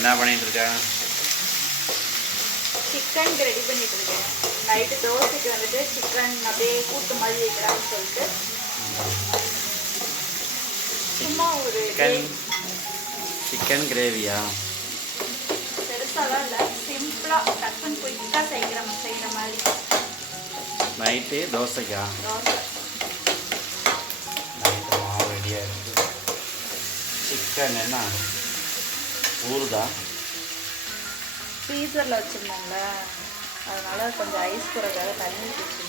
என்ன பண்ணிட்டு இருக்க? சிக்கன் ரெடி பண்ணிட்டு இருக்கேன். நைட்டு தோசைக்கு வந்துட்டு சிக்கன் அப்படியே கூட்டு மாதிரி வைக்கலாம்னு சொல்லிட்டு சும்மா ஒரு சிக்கன் கிரேவியா? பெருசாலாம் இல்லை, சிம்பிளாக டக்குன்னு குயிக்காக செய்கிற மாதிரி. நைட்டு தோசைக்கா? தோசை நைட்டு மாவு ரெடியாக இருக்குது. சிக்கன் என்ன ஊறுதா? ஃப்ரீசரில் வச்சுருந்தாங்கள, அதனால் கொஞ்சம் ஐஸ் போடுறதுக்காக தண்ணி வச்சுருந்தோம்.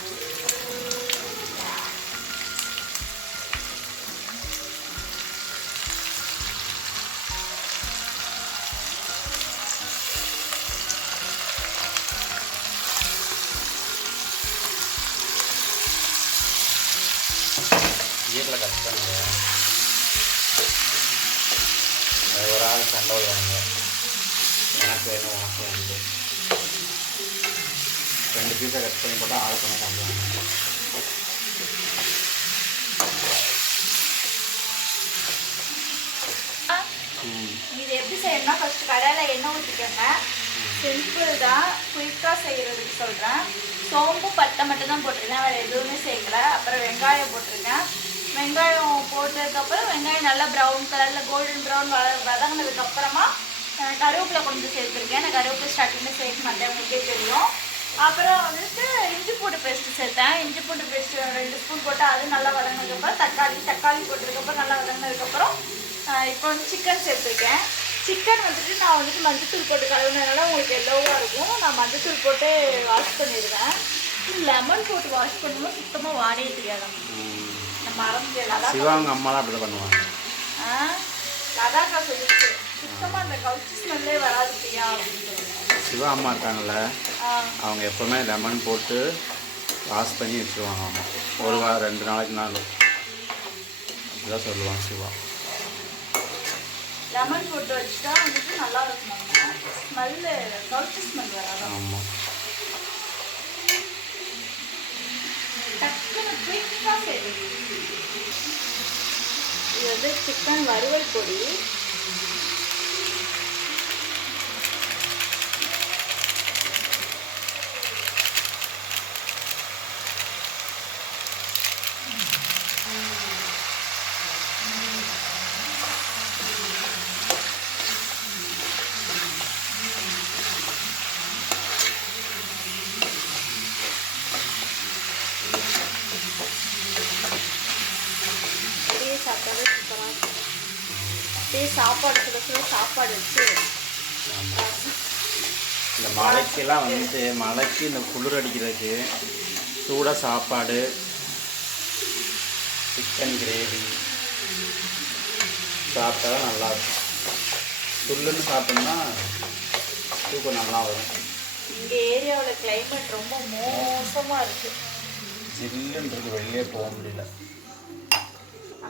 வீட்டில் கட் பண்ணுங்க. ஒரு ஆள் சண்டை வருவாங்க, எனக்கு வேணும் உனக்கு வந்து 2 பீஸை கட் பண்ணி போட்டால் ஆள் பண்ண சாப்பிடுவாங்க. இது எப்படி செய்யணும்னா, ஃபஸ்ட்டு கடாயில் எண்ணெய் ஊற்றிக்கோங்க. சிம்பிள் தான், குயிக்காக செய்கிறதுக்கு சொல்கிறேன். சோம்பு பட்டை மட்டும் தான் போட்டிருக்கேன், வேறு எதுவுமே சேர்க்கலை. அப்புறம் வெங்காயம் போட்டிருக்கேன். வெங்காயம் போட்டதுக்கப்புறம் வெங்காயம் நல்லா ப்ரௌன் கலரில் கோல்டன் ப்ரௌன் வதங்கினதுக்கப்புறமா கருவேப்பிலை கொஞ்சம் சேர்த்துருக்கேன். நான் கருவேப்பிலை ஸ்டார்டிங்கில் சேர்க்க மாட்டேன், உங்களுக்கே தெரியும். அப்புறம் வந்துட்டு இஞ்சி பூண்டு பேஸ்ட்டு சேர்த்தேன். இஞ்சி பூண்டு பேஸ்ட்டு 2 ஸ்பூன் போட்டு அது நல்லா வதங்கினதுக்கப்புறம் தக்காளி போட்டதுக்கப்புறம் நல்லா வதங்கினதுக்கப்புறம் இப்போ வந்து சிக்கன் சேர்த்துருக்கேன். சிக்கன் வந்துட்டு நான் வந்துட்டு மஞ்சத்தூள் போட்டு கழுவுனதுனால உங்களுக்கு எல்லோவாக இருக்கும். நான் மஞ்சத்தூள் போட்டு வாஷ் பண்ணிடுவேன். லெமன் போட்டு வாஷ் பண்ணும்போது சுத்தமாக வாடையே தெரியாதான். நம்ம மறந்துடலாம். சிவாங்க அம்மாலாம் அப்படி தான் பண்ணுவாங்க. லதாக்கா சொல்லிச்சு, சுத்தமாக அந்த கவுச்சி ஸ்மெல்லே வராது பிரியா அப்படின்னு சொல்லுவாங்க. சிவா அம்மா இருக்காங்கல்ல, அவங்க எப்போவுமே லெமன் போட்டு வாஷ் பண்ணி வச்சுருவாங்க. அம்மா ஒரு வாரம் 2 நாளைக்கு அப்படிதான் சொல்லுவாங்க சிவா. லெமன் போட்டு வச்சுட்டா வந்துட்டு நல்லா இருக்கும், ஸ்மெல்லு கவுச்சி ஸ்மெல் வராது. ஆமாம், டக்குன்னு குயிக்காக செய்யுது. இது வந்து சிக்கன் வறுவல் பொடி. சாப்பாடு சூப்பராக இருக்கும். அப்படியே சாப்பாடு சுட சாப்பாடு வச்சு இந்த மழைக்கெல்லாம் வந்து மழைக்கு இந்த குளிர் அடிக்கிறதுக்கு சூடாக சாப்பாடு, சிக்கன் கிரேவி சாப்பிட்டா தான் நல்லாயிருக்கும். சுள்ளுன்னு சாப்பிட்டோம்னா தூக்கம் நல்லா வரும். இந்த ஏரியாவில் கிளைமேட் ரொம்ப மோசமாக இருக்குது. ஜில்லுன்றது வெளியே போக முடியல.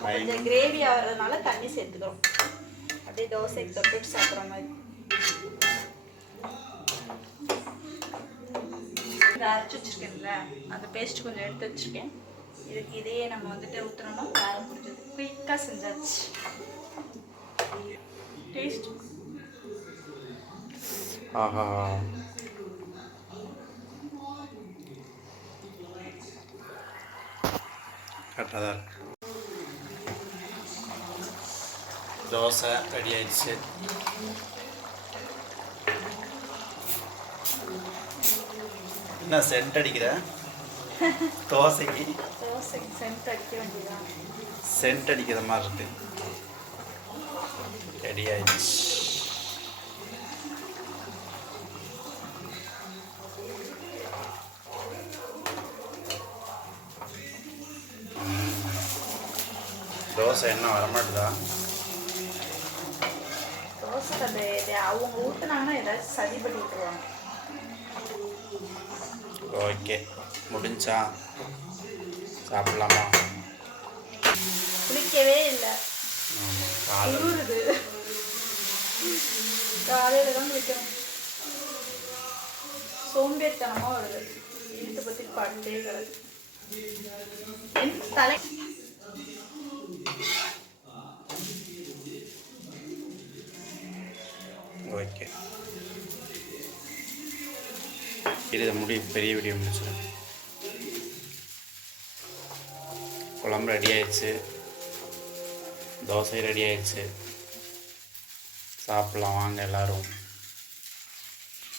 கொஞ்சம் கிரேவி ஆகிறதுனால தண்ணி சேர்த்துக்கிறோம். அப்படியே தோசைக்கு தொட்டுட்டு சாப்பிட்ற மாதிரி. இதை அரைச்சி வச்சுருக்கேன்ல, அந்த பேஸ்ட் கொஞ்சம் எடுத்து வச்சுருக்கேன். இதுக்கு இதையே நம்ம வந்துட்டு ஊற்றணும்னா காரம் பிடிச்சது. குயிக்காக செஞ்சாச்சு. டேஸ்ட் ஆஹா, கரெக்டாக தான் இருக்கு. தோசை ரெடி ஆயிடுச்சு. என்ன சென்ட் அடிக்கிற? தோசைக்கு சென்ட் அடிக்க வேண்டியதான். சென்ட் அடிக்கிற மாதிரி இருக்கு. ரெடி ஆயிடுச்சு. தோசை என்ன வரமாட்டுதா? தோசை அவங்க ஊற்றுனாங்கன்னா ஏதாச்சும் சரி பண்ணி விட்டுருவாங்க. ஓகே, முடிஞ்சா சாப்பிடலாமா? குளிக்கவே இல்லை, குளிருது. காலையில் தான் குளிக்கணும். சோம்பேறித்தனமாக வருது. வீட்டை பற்றி படுத்தே கிடக்கு. தலை ஓகே. இதை பெரிய வீடியோ முடிச்சிடும். குழம்பு ரெடி ஆயிடுச்சு, தோசை ரெடி ஆயிடுச்சு. சாப்பிட்லாம் வாங்க எல்லோரும்.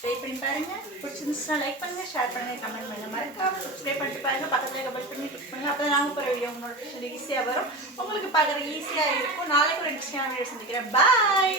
ட்ரை பண்ணி பாருங்க. பிடிச்சிருந்துச்சுன்னா லைக் பண்ணுங்க, ஷேர் பண்ணுங்க, கமெண்ட் பண்ணுங்க, மறக்காம சப்ஸ்கிரைப் பண்ணிட்டு பாருங்க. பக்கத்துல கமெண்ட் பண்ணி கிளிக் பண்ணுங்க. அப்போ நாங்கள் போகிற வீடியோ நோட்டிஃபிகேஷன் ஈஸியாக வரும். உங்களுக்கு பார்க்குற ஈஸியாக இருக்கும். நாளைக்கு ஒரு இன்ட்ரெஸ்டிங்கான வீடியோ சந்திக்கிறேன். பாய்.